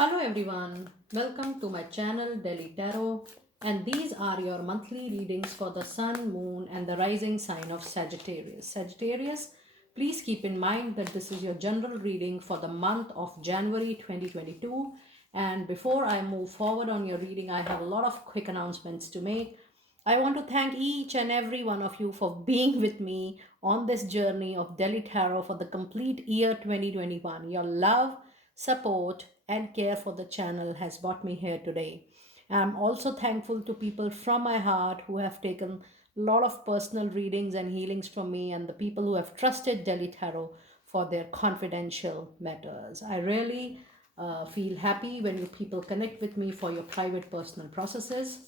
Hello everyone, welcome to my channel Delhi Tarot, and these are your monthly readings for the Sun, Moon and the rising sign of Sagittarius. Sagittarius, please keep in mind that this is your general reading for the month of January 2022, and before I move forward on your reading, I have a lot of quick announcements to make. I want to thank each and every one of you for being with me on this journey of Delhi Tarot for the complete year 2021. Your love, support and care for the channel has brought me here today. I'm also thankful to people from my heart who have taken a lot of personal readings and healings from me, and the people who have trusted Delhi Tarot for their confidential matters. I really feel happy when you people connect with me for your private personal processes.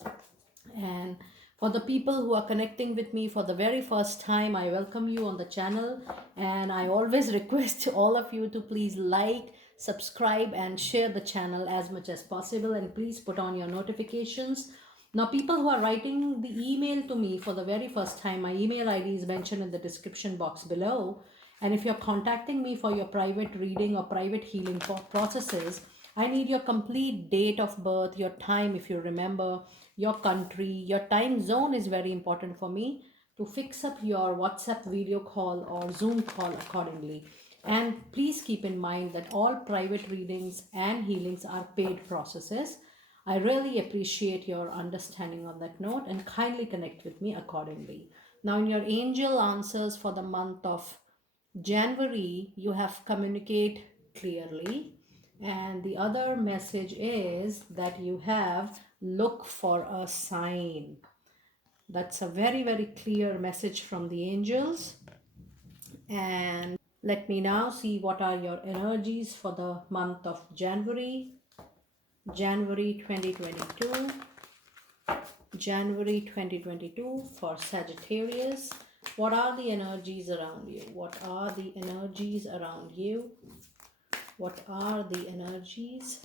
And for the people who are connecting with me for the very first time, I welcome you on the channel, and I always request all of you to please like, subscribe and share the channel as much as possible, and please put on your notifications. Now, people who are writing the email to me for the very first time, my email ID is mentioned in the description box below. And if you're contacting me for your private reading or private healing processes, I need your complete date of birth, your time if you remember, your country, your time zone is very important for me to fix up your WhatsApp video call or Zoom call accordingly. And please keep in mind that all private readings and healings are paid processes. I really appreciate your understanding on that note, and kindly connect with me accordingly. Now, in your angel answers for the month of January, you have communicate clearly, and the other message is that you have look for a sign. That's a very, very clear message from the angels. And let me now see what are your energies for the month of January 2022. January 2022 for Sagittarius. What are the energies around you? What are the energies around you? What are the energies?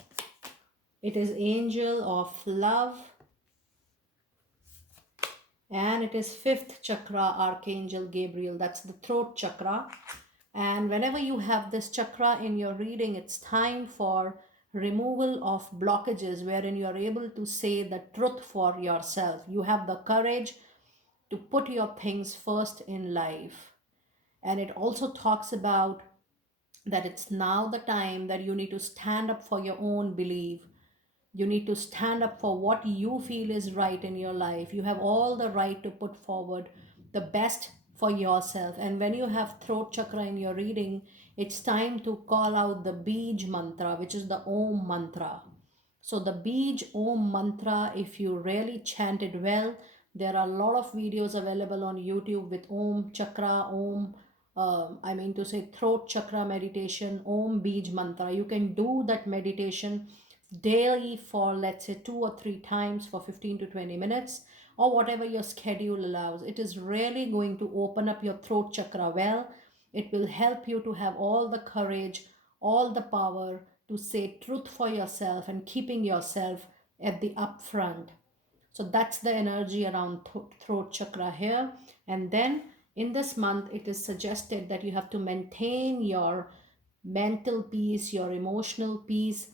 It is Angel of Love, and it is 5th chakra, Archangel Gabriel. That's the throat chakra. And whenever you have this chakra in your reading, it's time for removal of blockages wherein you are able to say the truth for yourself. You have the courage to put your things first in life. And it also talks about that it's now the time that you need to stand up for your own belief. You need to stand up for what you feel is right in your life. You have all the right to put forward the best for yourself. And when you have throat chakra in your reading, it's time to call out the Bij mantra, which is the Om mantra. So the Bij Om mantra, if you really chant it well, there are a lot of videos available on YouTube with Om chakra, Om, to say throat chakra meditation, Om Bij mantra. You can do that meditation daily for, let's say, 2 or 3 times for 15 to 20 minutes or whatever your schedule allows. It is really going to open up your throat chakra well. It will help you to have all the courage, all the power to say truth for yourself and keeping yourself at the upfront. So that's the energy around throat chakra here. And then in this month, it is suggested that you have to maintain your mental peace, your emotional peace.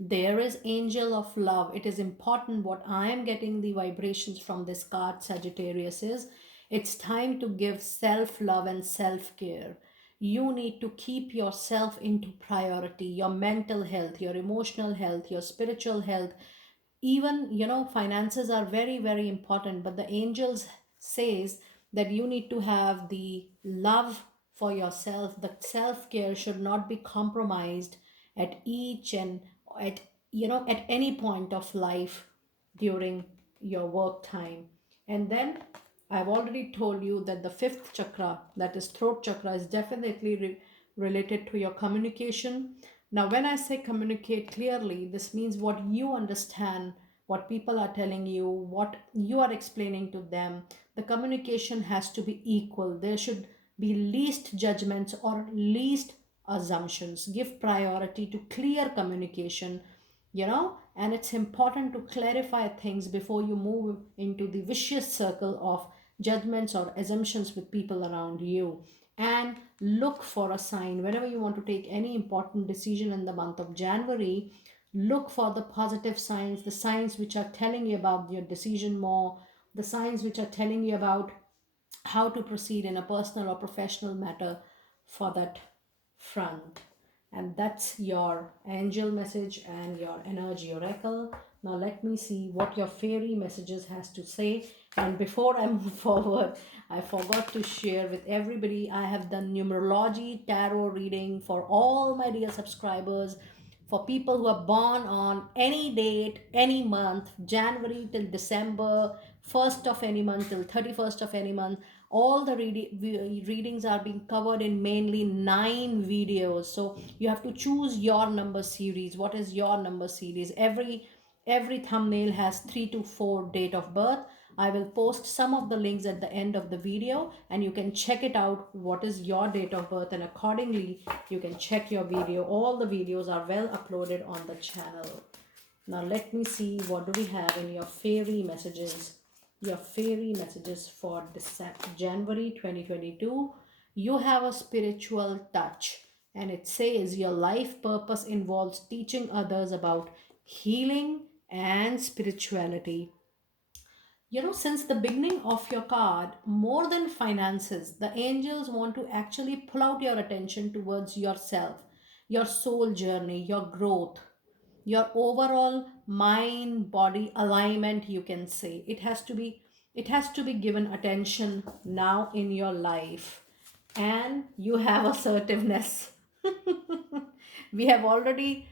There is Angel of Love. It is important what I am getting the vibrations from this card, Sagittarius, is it's time to give self-love and self-care. You need to keep yourself into priority, your mental health, your emotional health, your spiritual health. Even, finances are very, very important, but the angels says that you need to have the love for yourself. The self-care should not be compromised at each and at any point of life during your work time. And then I've already told you that the 5th chakra, that is throat chakra, is definitely related to your communication. Now, when I say communicate clearly, this means what you understand, what people are telling you, what you are explaining to them. The communication has to be equal. There should be least judgments or least assumptions. Give priority to clear communication, and it's important to clarify things before you move into the vicious circle of judgments or assumptions with people around you. And look for a sign whenever you want to take any important decision in the month of January. Look for the positive signs, the signs which are telling you about your decision more, the signs which are telling you about how to proceed in a personal or professional matter for that front. And that's your angel message and your energy oracle. Now let me see what your fairy messages has to say. And before I move forward, I forgot to share with everybody, I have done numerology tarot reading for all my dear subscribers, for people who are born on any date, any month, January till December, 1st of any month till 31st of any month. All the readings are being covered in mainly 9 videos. So you have to choose your number series. What is your number series? Every thumbnail has 3 to 4 date of birth. I will post some of the links at the end of the video, and you can check it out what is your date of birth, and accordingly you can check your video. All the videos are well uploaded on the channel. Now let me see what do we have in your fairy messages. Your fairy messages for January 2022. You have a spiritual touch, and it says your life purpose involves teaching others about healing and spirituality. Since the beginning of your card, more than finances, the angels want to actually pull out your attention towards yourself, your soul journey, your growth, your overall mind body alignment, you can say. It has to be given attention now in your life. And you have assertiveness. we have already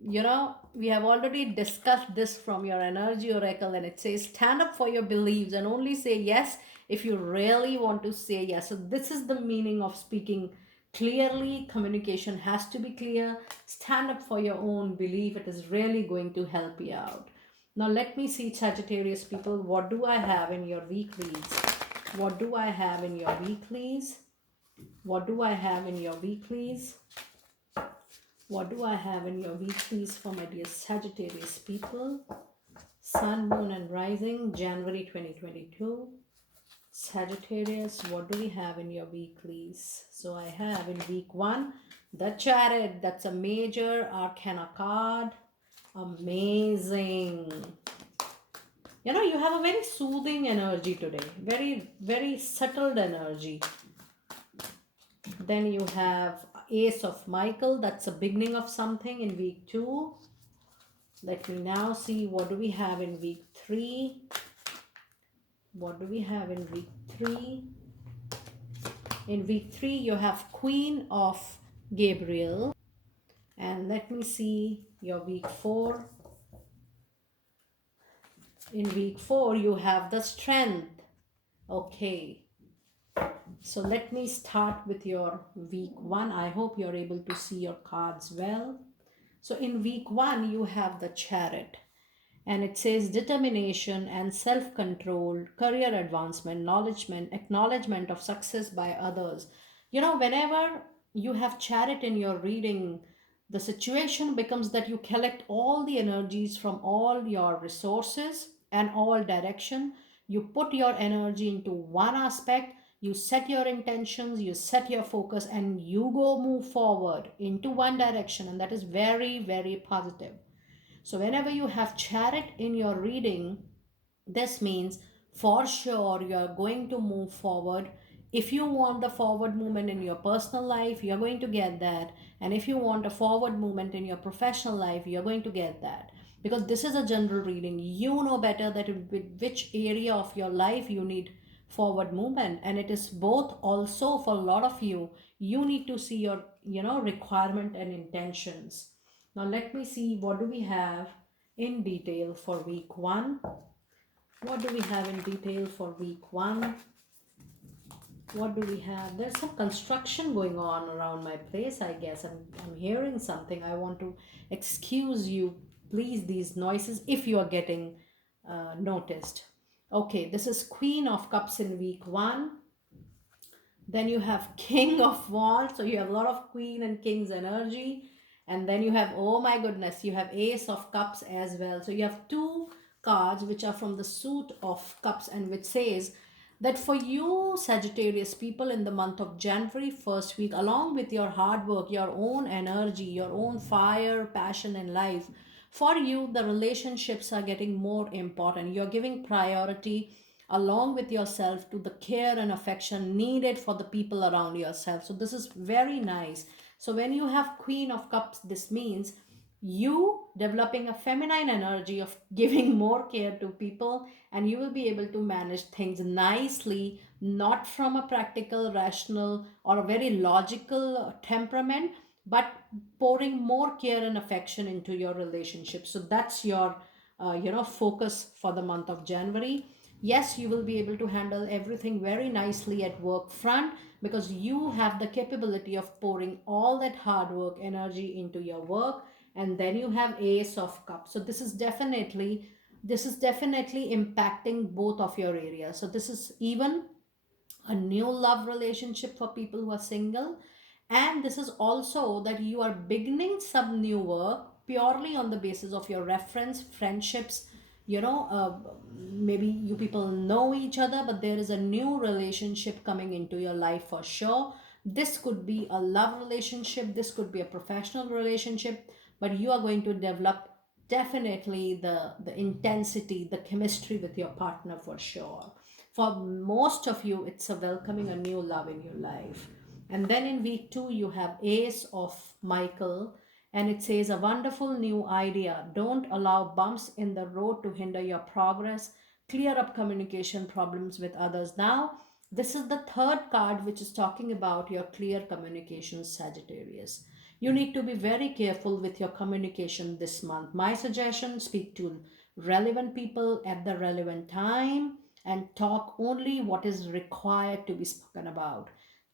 we have already discussed this from your energy oracle, and it says stand up for your beliefs and only say yes if you really want to say yes. So this is the meaning of speaking clearly. Communication has to be clear. Stand up for your own belief. It is really going to help you out. Now let me see, Sagittarius people, what do I have in your weeklies? What do I have in your weeklies? What do I have in your weeklies? What do I have in your weeklies for my dear Sagittarius people? Sun, Moon, and Rising, January 2022. Sagittarius, what do we have in your weeklies? So I have in week 1, the Chariot. That's a major arcana card. Amazing. You have a very soothing energy today. Very, very settled energy. Then you have Ace of Michael. That's a beginning of something in week 2. Let me now see what do we have in week 3. What do we have in week 3? In week 3, you have Queen of Gabriel. And let me see your week 4. In week 4, you have the Strength. Okay. So let me start with your week 1. I hope you're able to see your cards well. So in week 1, you have the Chariot. And it says determination and self-control, career advancement, acknowledgement of success by others. Whenever you have Chariot in your reading, the situation becomes that you collect all the energies from all your resources and all direction. You put your energy into one aspect, you set your intentions, you set your focus, and you go move forward into one direction, and that is very, very positive. So whenever you have Chariot in your reading, this means for sure you're going to move forward. If you want the forward movement in your personal life, you're going to get that. And if you want a forward movement in your professional life, you're going to get that. Because this is a general reading. You know better that with which area of your life you need forward movement. And it is both also for a lot of you. You need to see your, requirement and intentions. Now let me see what do we have in detail for week 1. What do we have in detail for week 1? What do we have? There's some construction going on around my place, I guess. I'm hearing something. I want to excuse you, please, these noises if you are getting noticed. Okay, this is Queen of Cups in week 1. Then you have King of Wands. So you have a lot of Queen and King's energy. And then you have, oh my goodness, you have Ace of Cups as well. So you have 2 cards which are from the suit of cups, and which says that for you Sagittarius people in the month of January, first week, along with your hard work, your own energy, your own fire, passion in life, For you, the relationships are getting more important. You're giving priority along with yourself to the care and affection needed for the people around yourself. So this is very nice. So when you have Queen of Cups, this means you developing a feminine energy of giving more care to people, and you will be able to manage things nicely, not from a practical, rational, or a very logical temperament, but pouring more care and affection into your relationship. So that's your focus for the month of January. Yes, you will be able to handle everything very nicely at work front, because you have the capability of pouring all that hard work energy into your work. And then you have Ace of Cups. So this is definitely impacting both of your areas. So this is even a new love relationship for people who are single. And this is also that you are beginning some new work purely on the basis of your reference friendships. Maybe you people know each other, but there is a new relationship coming into your life for sure. This could be a love relationship, this could be a professional relationship, but you are going to develop definitely the intensity, the chemistry with your partner for sure. For most of you, it's a welcoming a new love in your life. And then in week 2, you have Ace of Michael, and it says a wonderful new idea. Don't allow bumps in the road to hinder your progress. Clear up communication problems with others. Now, this is the third card which is talking about your clear communication, Sagittarius. You need to be very careful with your communication this month. My suggestion, speak to relevant people at the relevant time and talk only what is required to be spoken about.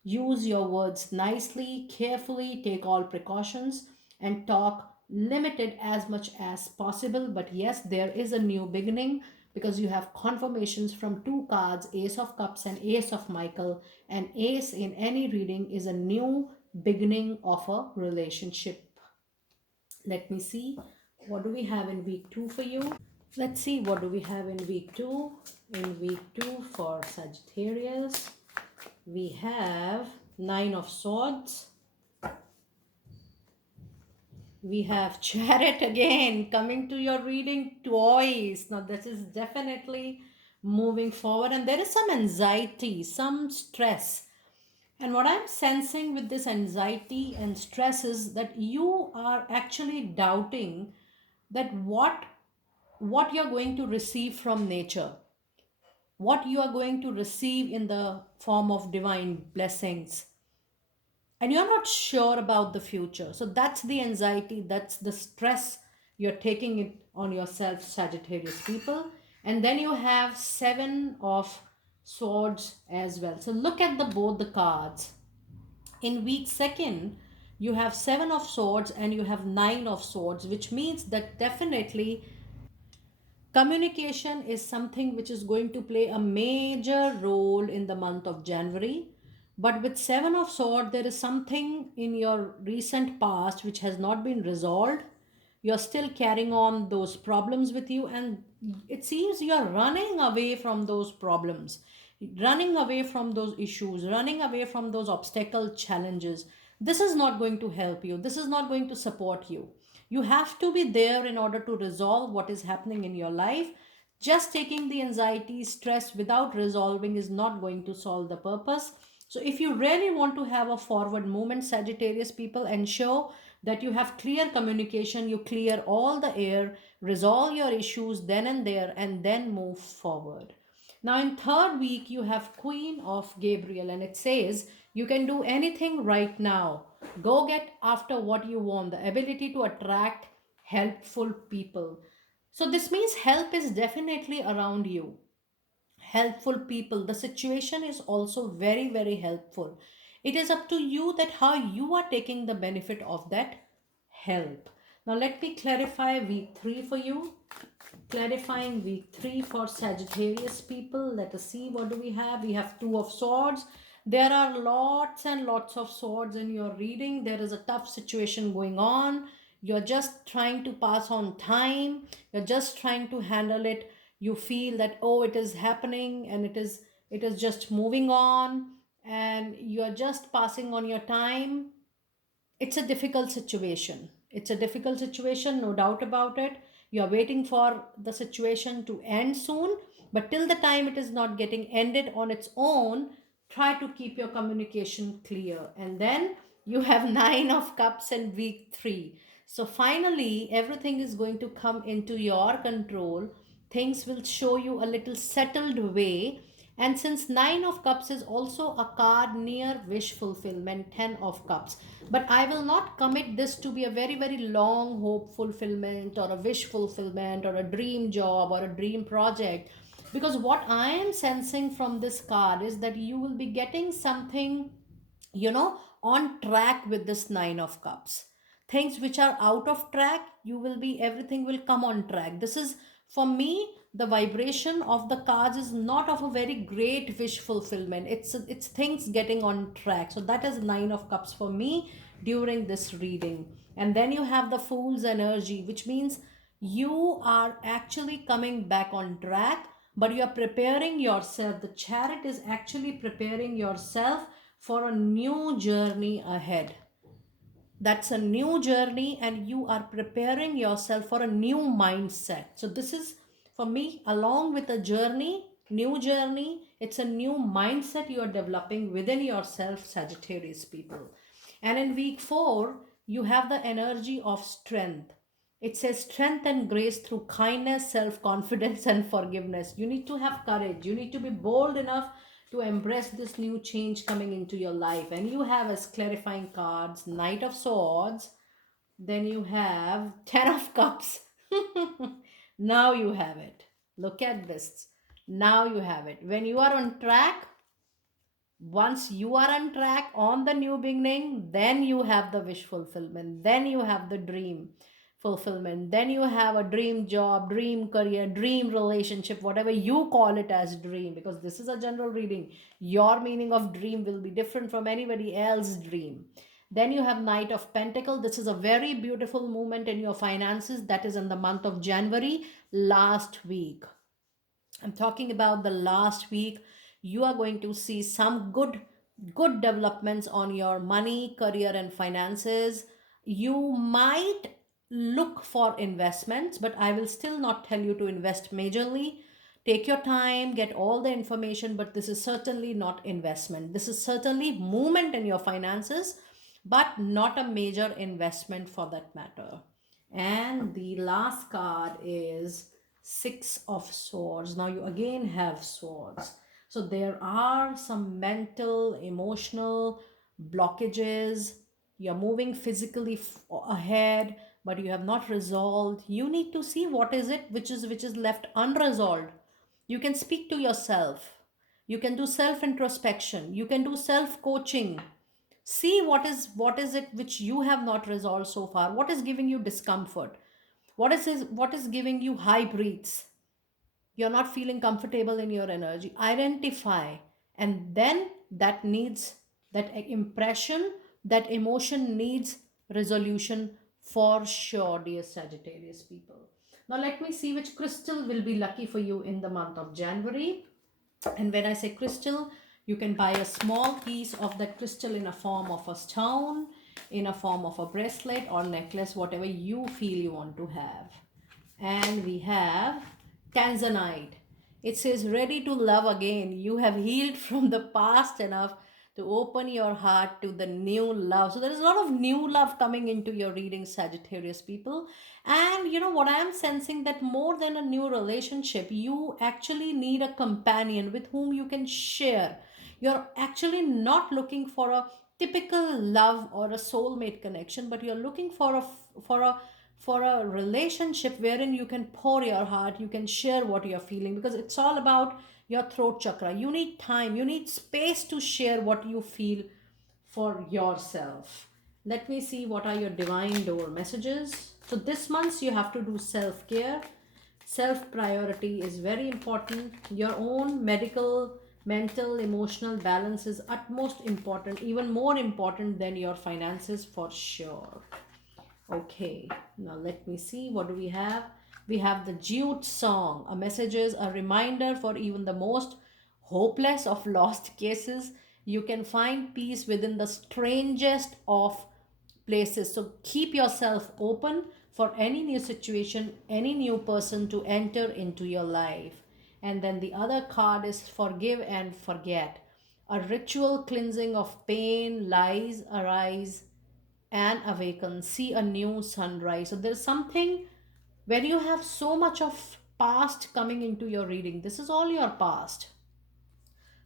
Use your words nicely, carefully, take all precautions, and talk limited as much as possible. But yes, there is a new beginning, because you have confirmations from two cards, Ace of Cups and Ace of Michael. And Ace in any reading is a new beginning of a relationship. Let me see, what do we have in week 2 for you? Let's see, what do we have in week 2? In week 2 for Sagittarius, we have Nine of Swords. We have Chariot again coming to your reading twice. Now, this is definitely moving forward, and there is some anxiety, some stress. And what I'm sensing with this anxiety and stress is that you are actually doubting that what you're going to receive from nature, what you are going to receive in the form of divine blessings, and you're not sure about the future. So that's the anxiety, that's the stress. You're taking it on yourself, Sagittarius people. And then you have Seven of Swords as well. So look at the both the cards. In week second, you have Seven of Swords and you have Nine of Swords, which means that definitely communication is something which is going to play a major role in the month of January. But with Seven of Swords, there is something in your recent past which has not been resolved. You're still carrying on those problems with you, and it seems you're running away from those problems, running away from those issues, running away from those obstacle challenges. This is not going to help you, this is not going to support you. You have to be there in order to resolve what is happening in your life. Just taking the anxiety, stress without resolving is not going to solve the purpose. So, if you really want to have a forward movement, Sagittarius people, ensure that you have clear communication, you clear all the air, resolve your issues then and there, and then move forward. Now, in third week, you have Queen of Gabriel, and it says you can do anything right now. Go get after what you want, the ability to attract helpful people. So, this means help is definitely around you. Helpful people. The situation is also very, very helpful. It is up to you that how you are taking the benefit of that help. Now, let me clarify week 3 for you. Clarifying week 3 for Sagittarius people. Let us see, what do we have? We have Two of Swords. There are lots and lots of swords in your reading. There is a tough situation going on. You're just trying to pass on time. You're just trying to handle it. You feel that, oh, it is happening, and it is just moving on, and you're just passing on your time. It's a difficult situation. It's a difficult situation, no doubt about it. You're waiting for the situation to end soon, but till the time it is not getting ended on its own, try to keep your communication clear. And then you have Nine of Cups in week 3. So finally, everything is going to come into your control. Things will show you a little settled way. And since Nine of Cups is also a card near wish fulfillment, 10 of Cups. But I will not commit this to be a very, very long hope fulfillment or a wish fulfillment or a dream job or a dream project. Because what I am sensing from this card is that you will be getting something, on track with this Nine of Cups. Things which are out of track, everything will come on track. This is, for me, the vibration of the cards is not of a very great wish fulfillment. It's things getting on track. So that is Nine of Cups for me during this reading. And then you have the Fool's energy, which means you are actually coming back on track, but you are preparing yourself. The Chariot is actually preparing yourself for a new journey ahead. That's a new journey, and you are preparing yourself for a new mindset. So this is, for me, along with a journey, new journey, it's a new mindset you are developing within yourself, Sagittarius people. And in week 4, you have the energy of strength. It says strength and grace through kindness, self confidence, and forgiveness. You need to have courage. You need to be bold enough to embrace this new change coming into your life. And you have as clarifying cards Knight of Swords, then you have Ten of Cups. Now you have it. Look at this. Now you have it. When you are on track, once you are on track on the new beginning, then you have the wish fulfillment, then you have the dream fulfillment, then you have a dream job, dream career, dream relationship, whatever you call it as dream, because this is a general reading. Your meaning of dream will be different from anybody else's dream. Then you have Knight of Pentacle. This is a very beautiful moment in your finances. That is in the month of January, last week. I'm talking about the last week. You are going to see some good developments on your money, career, and finances. You might look for investments, but I will still not tell you to invest majorly. Take your time, get all the information, but this is certainly not investment. This is certainly movement in your finances, but not a major investment for that matter. And the last card is Six of Swords. Now you again have swords. So there are some mental, emotional blockages. You're moving physically ahead, but you have not resolved. You need to see what is it which is left unresolved. You can speak to yourself. You can do self introspection. You can do self coaching. See what is it which you have not resolved so far. What is giving you discomfort? What is giving you high breaths? You're not feeling comfortable in your energy. Identify, and then that impression, that emotion needs resolution for sure, dear Sagittarius people. Now let me see which crystal will be lucky for you in the month of January. And when I say crystal, you can buy a small piece of that crystal in a form of a stone, in a form of a bracelet or necklace, whatever you feel you want to have. And we have Tanzanite. It says, ready to love again. You have healed from the past enough to open your heart to the new love. So there is a lot of new love coming into your reading, Sagittarius people. And you know what I am sensing, that more than a new relationship, you actually need a companion with whom you can share. You're actually not looking for a typical love or a soulmate connection, but you're looking for a relationship wherein you can pour your heart, you can share what you're feeling, because it's all about your throat chakra. You need time, you need space to share what you feel for yourself. Let me see what are your divine door messages. So this month you have to do self-care. Self priority is very important. Your own medical, mental, emotional balance is utmost important, even more important than your finances for sure. Okay, now let me see, what do we have? We have the Jute song. A message is a reminder for even the most hopeless of lost cases. You can find peace within the strangest of places. So keep yourself open for any new situation, any new person to enter into your life. And then the other card is forgive and forget. A ritual cleansing of pain, lies arise and awaken. See a new sunrise. So there's something when you have so much of past coming into your reading. This is all your past.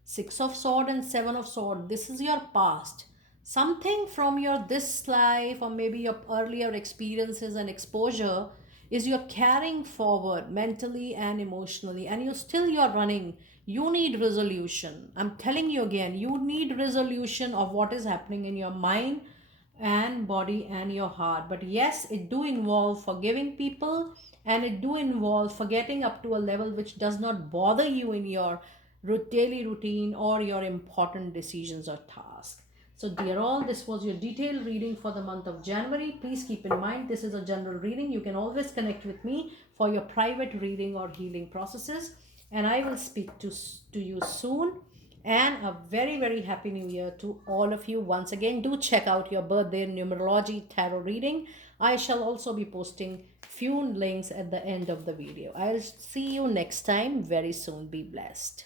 Six of sword and seven of sword, this is your past. Something from your this life or maybe your earlier experiences and exposure is you're carrying forward mentally and emotionally, and you're running. You need resolution. I'm telling you again, you need resolution of what is happening in your mind and body and your heart. But yes, it do involve forgiving people, and it do involve forgetting up to a level which does not bother you in your daily routine or your important decisions or tasks. So dear all, this was your detailed reading for the month of January. Please keep in mind this is a general reading. You can always connect with me for your private reading or healing processes, and I will speak to you soon. And a very, very happy new year to all of you. Once again, do check out your birthday numerology tarot reading. I shall also be posting few links at the end of the video. I'll see you next time very soon. Be blessed.